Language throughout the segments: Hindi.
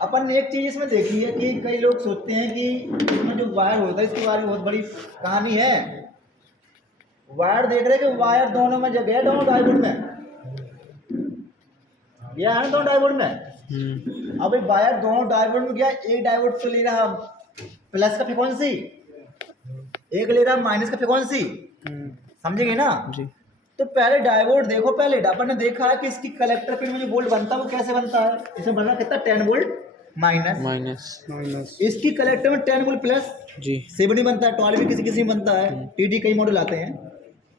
अपन ने एक चीज इसमें देखी है कि कई लोग सोचते हैं कि इसमें जो वायर होता है इसके बारे में बहुत बड़ी कहानी है। वायर देख रहे हैं कि वायर दोनों में जगह है, दोनों डायोड में गया है ना, दोनों डायोड में। अब वायर दोनों डायोड में गया, एक डायोड तो ले रहा प्लस का फ्रीक्वेंसी, एक ले रहा माइनस का फ्रीक्वेंसी, समझेंगे ना जी। तो पहले डायोड देखो, पहले अपन ने देखा है कि इसकी कलेक्टर पिन में जो वोल्ट बनता है वो कैसे बनता है। इसमें बनना कितना 10 वोल्ट माइनस, माइनस इसकी कलेक्टर में 10 वोल्ट प्लस जी। 7 बनता है, 12 भी किसी किसी में बनता है, टीडी कई मॉडल आते हैं।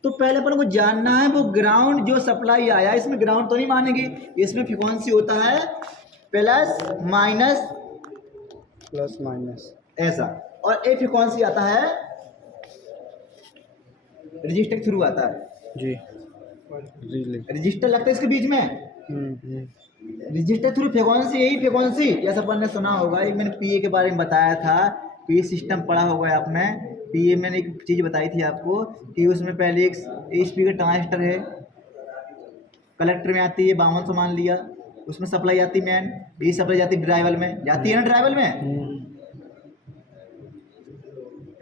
तो पहले अपन को जानना है वो ग्राउंड जो सप्लाई आया इसमें ग्राउंड तो नहीं मानेंगे, इसमें फ्रीक्वेंसी होता है प्लस माइनस प्लस माइनस ऐसा, और एक फ्रीक्वेंसी आता है रजिस्टर के थ्रू आता है जी। रिले रजिस्टर लगता है इसके बीच में, रजिस्टर थ्रू फ्रीक्वेंसी, यही फ्रीक्वेंसी जैसा अपन ने सुना होगा, एक मैंने पीए के बारे में बताया था, पीए सिस्टम पढ़ा होगा आपने। पीए मैंने एक चीज़ बताई थी आपको कि उसमें पहले एक स्पीकर ट्रांजिस्टर है, कलेक्टर में आती है 5200 मान लिया, उसमें सप्लाई आती मैन, ये सप्लाई जाती ड्राइवर में, जाती है ना ड्राइवर में,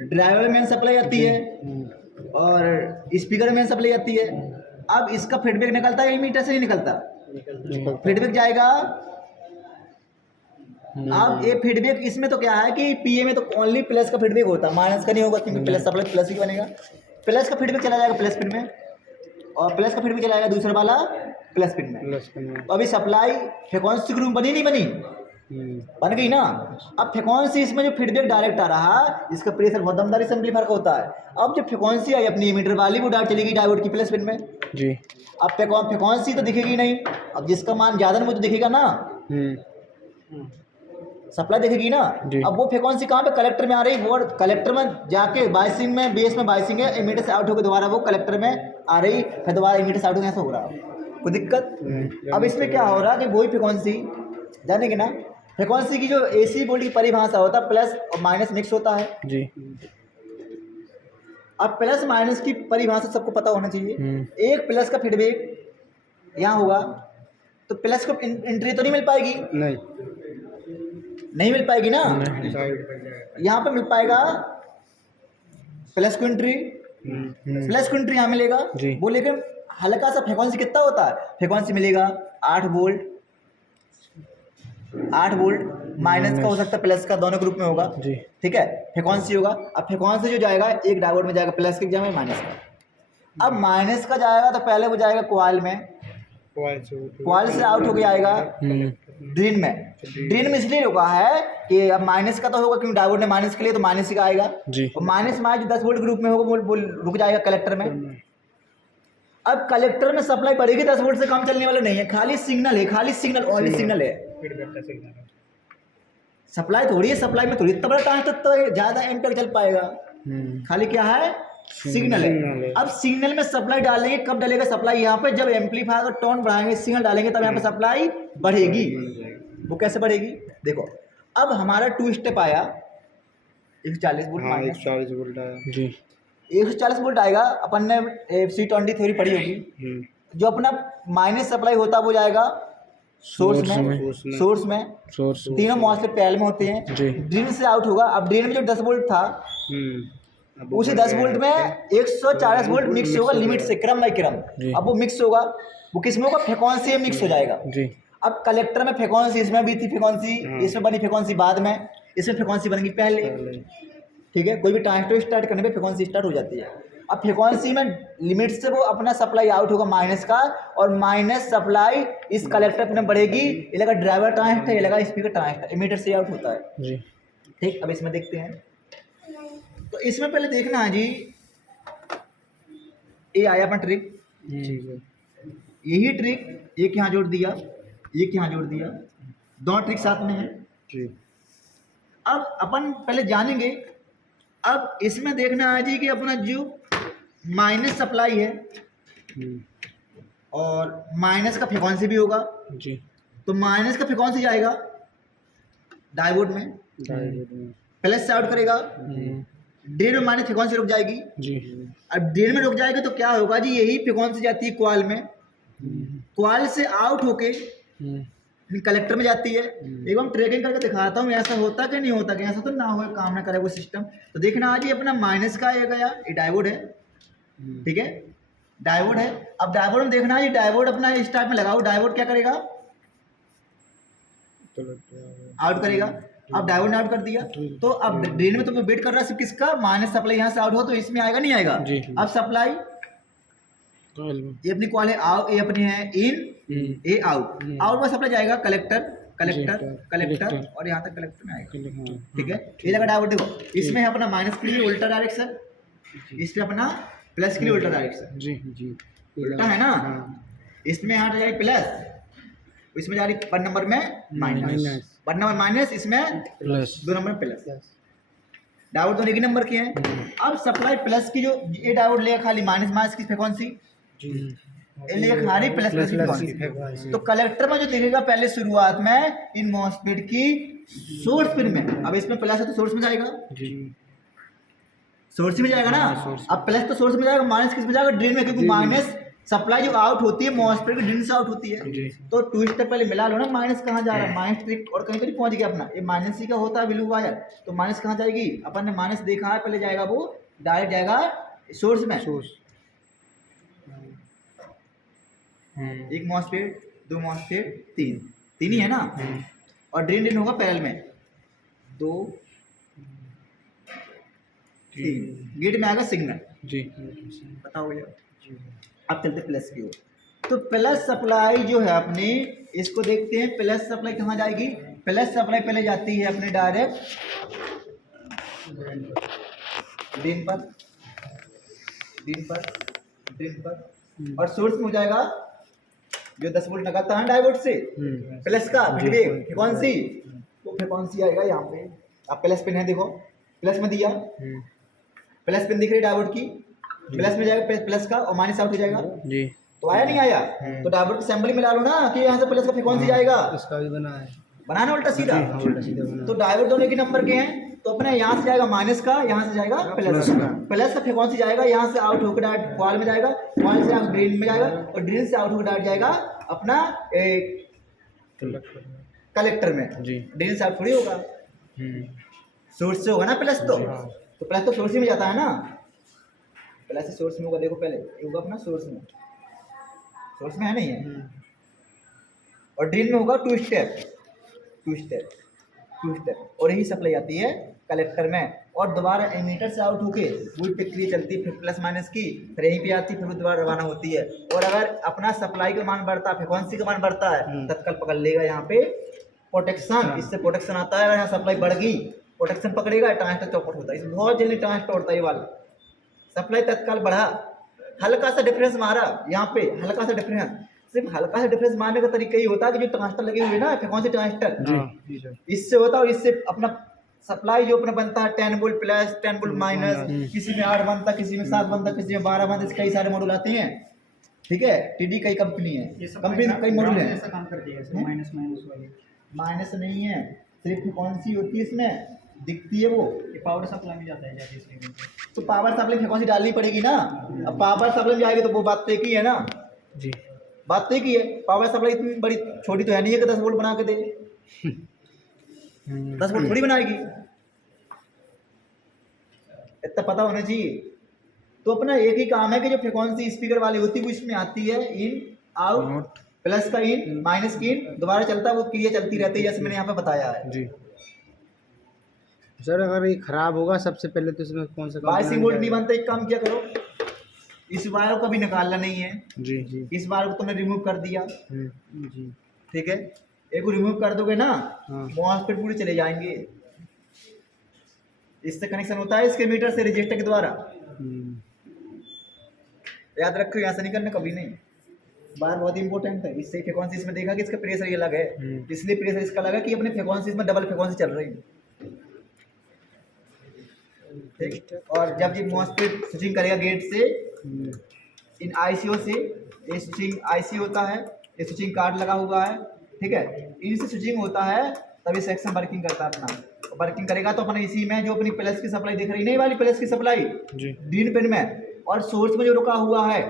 ड्राइवर में सप्लाई आती है और स्पीकर में सप्लाई आती है। अब इसका फीडबैक निकलता है, मीटर से नहीं निकलता, फीडबैक जाएगा। अब ये फीडबैक इसमें तो क्या है कि पीए में तो ओनली प्लस का फीडबैक होता है, माइनस का नहीं होगा, क्योंकि प्लस सप्लाई प्लस ही बनेगा। प्लस का फीडबैक चला जाएगा प्लस पिन में और प्लस का फीडबैक चला जाएगा दूसरा वाला प्लस पिन में। तो अभी सप्लाई फ्रीक्वेंसी ग्रुप बनी नहीं बनी, बन गई ना। अब फ्रीक्वेंसी इसमें जो फीडबैक डायरेक्ट आ रहा, इसका प्रेशर बहुत दमदारी से एम्पलीफायर का होता है। अब जो फ्रीक्वेंसी आई अपनी मीटर वाली वो डायरेक्ट चलेगी डायोड की प्लस पिन में जी। अब फ्रीक्वेंसी तो दिखेगी नहीं, अब जिसका मान ज्यादा मुझे दिखेगा ना, सप्लाई दिखेगी ना। अब वो फ्रीक्वेंसी कहाँ पे कलेक्टर में आ रही, वो कलेक्टर में जाके बाइसिंग में, बेस में बाइसिंग है, इमीटर से आउट होकर दोबारा वो कलेक्टर में आ रही, फिर दोबारा इमीटर से आउट होकर ऐसा हो रहा, कोई दिक्कत। अब इसमें क्या हो रहा कि वही फ्रीक्वेंसी जानेंगे ना, फ्रीक्वेंसी की जो एसी वोल्ट की परिभाषा होता है प्लस और माइनस मिक्स होता है जी। अब प्लस माइनस की परिभाषा सबको पता होना चाहिए। एक प्लस का फीडबैक यहाँ होगा तो प्लस को एंट्री तो नहीं मिल पाएगी, नहीं मिल पाएगी ना, यहाँ पे मिल पाएगा प्लस को एंट्री, प्लस को एंट्री यहाँ मिलेगा वो। लेकिन हल्का सा फ्रीक्वेंसी कितना होता है, फ्रीक्वेंसी मिलेगा 8 वोल्ट, 8 वोल्ट माइनस का हो सकता है प्लस का, दोनों ग्रुप में होगा ठीक है, फ्रीक्वेंसी होगा। अब फ्रीक्वेंसी जो जाएगा एक डायोड में जाएगा प्लस के जगह माइनस का। अब माइनस का जाएगा तो पहले वो जाएगा कॉइल में, कॉइल से आउट होके आएगा ड्रेन में। ड्रेन में इसलिए रुका है कि अब माइनस का तो होगा क्योंकि डायोड ने माइनस के लिए तो माइनस का आएगा, और माइनस में 10 वोल्ट ग्रुप में होगा वो रुक जाएगा कलेक्टर में। अब कलेक्टर में सप्लाई बढ़ेगी, 10 वोल्ट से कम चलने वाला नहीं है, खाली सिग्नल है, खाली सिग्नल, ओनली सिग्नल है, सप्लाई थोड़ी है, सप्लाई में थोड़ी इतना बड़ा ट्रांजिस्टर तो ज्यादा एम्पीयर चल पाएगा, खाली क्या है सिग्नल है। अब सिग्नल में सप्लाई डालेंगे, कब डालेगा सप्लाई, यहाँ पे जब एम्पलीफायर का टोन बढ़ाएंगे सिग्नल डालेंगे तब यहाँ पे सप्लाई बढ़ेगी। वो कैसे बढ़ेगी देखो, अब हमारा 2 स्टेप आया 140 वोल्ट, 140 वोल्ट आया जी। 140 वोल्ट आएगा, अपन ने C20 थ्योरी पढ़ी होगी, जो अपना माइनस सप्लाई होता है वो जाएगा सोर्स में, तीनों मॉसफेट पैरेलल में होते हैं, ड्रेन से आउट होगा। अब ड्रेन में जो 10 वोल्ट था उसी 10 वोल्ट में 140 वोल्ट मिक्स होगा लिमिट से, क्रम बाई क्रम। अब वो मिक्स होगा, वो किस में होगा, फ्रीक्वेंसी में मिक्स हो जाएगा। अब कलेक्टर में फ्रीक्वेंसी, इसमें भी थी फ्रीक्वेंसी, इसमें बनी फ्रीक्वेंसी बाद में, इसमें फ्रीक्वेंसी बनेगी पहले, ठीक है। कोई भी ट्रांजिस्टर स्टार्ट करने पे फ्रीक्वेंसी स्टार्ट हो जाती है। अब फ्रीक्वेंसी में लिमिट से वो अपना सप्लाई आउट होगा माइनस का, और माइनस सप्लाई इस कलेक्टर में बढ़ेगी, ये लगा ड्राइवर ट्रांजिस्टर, ये लगा स्पीकर ट्रांजिस्टर, इमीटर से आउट होता है जी, ठीक। अब इसमें देखते हैं, तो इसमें पहले देखना है जी, ये आया अपना ट्रिक, यही ट्रिक एक यहाँ जोड़ दिया, एक यहाँ जोड़ दिया, दोनों ट्रिक साथ में है जी। अब अपन पहले जानेंगे, अब इसमें देखना है जी कि अपना जो माइनस सप्लाई है और माइनस का फ्रीक्वेंसी भी होगा जी, तो माइनस का फ्रीक्वेंसी जाएगा डायोड में, प्लस से आउट करेगा, ड्रेन में माइनस फ्रीक्वेंसी रुक जाएगी जी। अब ड्रेन में रुक जाएगी तो क्या होगा जी, यही फ्रीक्वेंसी जाती है कॉइल में, कॉइल से आउट होके कलेक्टर में जाती है। एक बार ट्रेकिंग करके दिखाता हूँ ऐसा होता कि नहीं होता, कि ऐसा तो ना हो, काम ना करे वो सिस्टम। तो देखना आज ये अपना माइनस का ये गया, ये डायोड है, ठीक है, डायोड है। अब डायोड में देखना ये डायोड अपना स्टार्ट में लगाओ, डायोड क्या करेगा, आउट करेगा। अब डायोड ने आउट कर दिया, तो अब ड्रेन में तो वेट कर रहा है सिर्फ किसका, माइनस सप्लाई यहाँ से आउट हो तो इसमें आएगा नहीं आएगा। अब सप्लाई ये अपनी कॉल है ये अपनी है इन, ये आउट, आउट में सप्लाई जाएगा कलेक्टर, कलेक्टर कलेक्टर और यहाँ तक कलेक्टर में आएगा, ठीक है। ये लगा डायोड, देखो इसमें है अपना माइनस के लिए उल्टा डायरेक्शन, इसमें अपना प्लस के लिए उल्टा डायरेक्शन, जी जी उल्टा है ना। इसमें यहाँ जाएगी प्लस, इसमें जा रही 1 नंबर में माइनस, 1 नंबर माइनस, इसमें प्लस 2 नंबर प्लस। डायोड दोनों एक ही नंबर के हैं। अब सप्लाई प्लस की जो ये डायोड लेगा खाली माइनस माइनस की फ्रीक्वेंसी, ये लेगा खाली प्लस प्लस की फ्रीक्वेंसी। तो कलेक्टर में जो दिखेगा पहले शुरुआत में इन मॉसफेट की सोर्स पिन में, अब इसमें प्लस है तो सोर्स में जाएगा, सोर्स में जाएगा ना। अब प्लस तो सोर्स में जाएगा, माइनस किस में जाएगा, ड्रेन में, क्योंकि माइनस सप्लाई जो आउट होती है मॉसफेट की ड्रेन से आउट होती है। तो 2 स्टेप पहले मिला लो ना, माइनस कहाँ जा रहा है, माइनस ट्रिक और कहीं तो नहीं पहुंच गया अपना, ये माइनस ही का होता है ब्लू वायर, तो माइनस कहाँ जाएगी, अपन ने माइनस देखा है, पहले जाएगा वो डायरेक्ट जाएगा सोर्स में। एक मॉसफेट, 2 मॉसफेट, 3 ही है ना, और ड्रेन होगा पैरेलल में 2 3, गेट में आएगा सिग्नल, जी बताओ भैया। अब चलते प्लस की ओर, तो प्लस सप्लाई जो है अपनी, इसको देखते हैं प्लस सप्लाई कहाँ जाएगी। प्लस सप्लाई पहले जाती है अपने डायरेक्ट ड्रेन पर, और सोर्स में हो जाएगा जो 10 वोल्ट निकलता है डायोड से प्लस का फ्रीक्वेंसी, तो फ्रीक्वेंसी आएगा यहाँ पे। अब प्लस पिन है, देखो प्लस में दिया, प्लस पिन दिख रही है डायोड की, प्लस में जाएगा प्लस का और माइनस आउट हो जाएगा जी। तो आया नहीं आया, तो डायोड की सैंपल मिला लो ना कि यहाँ से प्लस का फ्रीक्वेंसी जाएगा, इसका भी बनाना उल्टा सीधा। तो डायोड दोनों एक ही नंबर के हैं, तो अपने यहाँ से जाएगा माइनस का, यहाँ से जाएगा प्लस का, प्लस का फ्रीक्वेंसी जाएगा, यहाँ से आउट होकर डायरेक्ट कॉल में जाएगा, कॉल से ड्रेन में जाएगा, और ड्रेन से आउट होकर डायरेक्ट जाएगा अपना कलेक्टर में। ड्रेन से आउट थोड़ी होगा, सोर्स से होगा ना प्लस, तो प्लस तो सोर्स ही में जाता है ना, प्लस से सोर्स में होगा। देखो पहले होगा अपना सोर्स में, सोर्स में है नहीं है, और ड्रेन में होगा 2 स्टेप, और यही सप्लाई आती है कलेक्टर में, और दोबारा एमीटर से आउट होके वही प्रक्रिया चलती है, फिर प्लस माइनस की, फिर यहीं पे आती है, फिर दोबारा रवाना होती है। और अगर अपना सप्लाई का मान बढ़ता है, फ्रीक्वेंसी का मान बढ़ता है, तत्काल पकड़ लेगा यहाँ पे प्रोटेक्शन, इससे प्रोटेक्शन आता है। अगर यहाँ सप्लाई बढ़ गई, प्रोटेक्शन पकड़ेगा, ट्रांजिस्टर चौपट होता है, इसमें बहुत जल्दी ट्रांजिस्टर होता है ये वाला। सप्लाई तत्काल बढ़ा, हल्का सा डिफरेंस मारा यहाँ पे, हल्का सा डिफरेंस, सिर्फ हल्का सा डिफरेंस मारने का तरीका ये होता है कि जो ट्रांजिस्टर लगे हुए ना, फ्रीक्वेंसी ट्रांजिस्टर, इससे होता है, और इससे अपना सप्लाई जो अपना बनता है 10 वोल्ट प्लस, 10 वोल्ट माइनस, किसी में 8 बनता, किसी में 7 बनता, किसी में 12 बनता, कई सारे मॉडल आते हैं, ठीक है। टीडी कई कंपनी है, कंपनी कई मॉडल है, ऐसा काम करती है। माइनस नहीं है, सिर्फ फ्रीक्वेंसी होती है इसमें, दिखती है वो, पावर सप्लाई में जाता है इसलिए, तो पावर सप्लाई फ्रीक्वेंसी डालनी पड़ेगी ना। अब पावर सप्लाई में जाएगी तो वो बात तो एक ही है ना जी, बात तो एक ही है। पावर सप्लाई इतनी बड़ी छोटी तो है नहीं है कि 10 वोल्ट बना के दे, 10 वोल्ट थोड़ी बनाएगी, इतना पता होना चाहिए। तो अपना एक ही काम है कि जो फ्रीक्वेंसी स्पीकर वाली होती है वो इसमें आती है, इन आउट, प्लस का इन, माइनस की इन, दोबारा चलता है, वो क्रिया चलती रहती है, जैसे मैंने यहाँ पे बताया है जी। सर अगर ये खराब होगा सबसे पहले तो इसमें कौन सा बाइसिंग वोल्ट नहीं बनता, एक काम क्या करो, इस वायर को भी निकालना नहीं है जी जी, इस वायर को तुमने रिमूव कर दिया जी, ठीक है, एक को रिमूव कर दोगे ना, मॉसफेट पूरे चले जाएंगे। इससे कनेक्शन होता है इसके मीटर से रजिस्टर के द्वारा, याद रखो, यहाँ से नहीं करना कभी नहीं, बार बहुत इंपॉर्टेंट है। इससे फ्रीक्वेंसी इसमें देखा कि इसका प्रेशर ये अलग है, इसलिए प्रेशर इसका लगा कि अपने फ्रीक्वेंसी इसमें डबल फ्रीक्वेंसी चल रही है, ठीक। और जब ये मॉसफेट स्विचिंग करेगा गेट से इन आईसीओ से, ये स्विचिंग आईसी होता है, ये स्विचिंग कार्ड लगा हुआ है, ठीक है, इनसे स्विचिंग होता है, तभी सेक्शन वर्किंग करता है अपना। वर्किंग करेगा तो अपने इसी में जो अपनी प्लस की सप्लाई दिख रही नहीं वाली प्लस की सप्लाई ग्रीन पिन में, और सोर्स में जो रुका हुआ है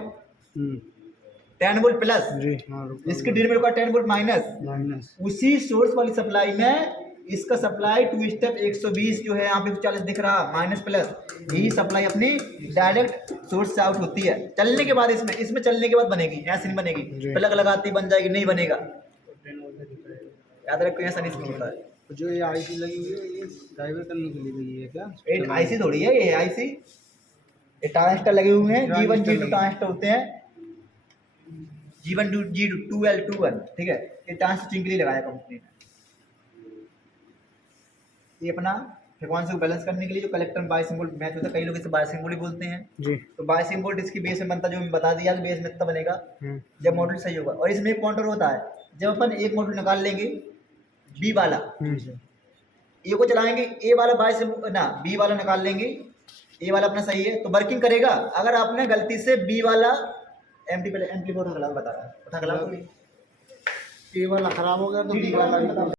10 वोल्ट प्लस, जी हाँ रुको, इसके ड्रेन में रुका 10 वोल्ट माइनस। माइनस उसी सोर्स वाली सप्लाई में इसका सप्लाई 2 स्टेप 120 जो है यहाँ पे 40 दिख रहा माइनस प्लस, यही सप्लाई अपनी डायरेक्ट सोर्स से आउट होती है। चलने के बाद इसमें चलने के बाद बनेगी, ऐसे नहीं बनेगी जी। प्लग लगाती बन जाएगी, नहीं बनेगा, याद रखो ऐसा नहीं होता है। जो ये आईसी लगी हुई है ये ड्राइवर करने के लिए लगी है क्या? एक आईसी थोड़ी है ये, आईसी ये ट्रांजिस्टर लगे हुए हैं, G1 G2 ट्रांजिस्टर होते हैं, G1 G2 2L21, ठीक है, ये ट्रांजिस्टर के लिए लगाया कंपनी ने। ये अपना फ्रीक्वेंसी को बैलेंस करने के लिए जो कलेक्टर में बायसिंग वोल्ट मैच होता है, कई लोग इसे बायसिंग वोल्ट बोलते हैं। जी तो बायसिंग वोल्ट इसकी बेस में बनता, जो मैं बता दिया कि बेस में इतना बनेगा जब मॉड्यूल सही होगा। और इसमें एक काउंटर होता है, जब अपन एक मॉड्यूल निकाल लेंगे बी वाला, ए को चलाएंगे, ए वाला बायस ना बी वाला निकाल लेंगे, ए वाला अपना सही है तो वर्किंग करेगा। अगर आपने गलती से बी वाला एम्पलीफायर बता रहा है, ए वाला खराब हो गया तो बी वाला भी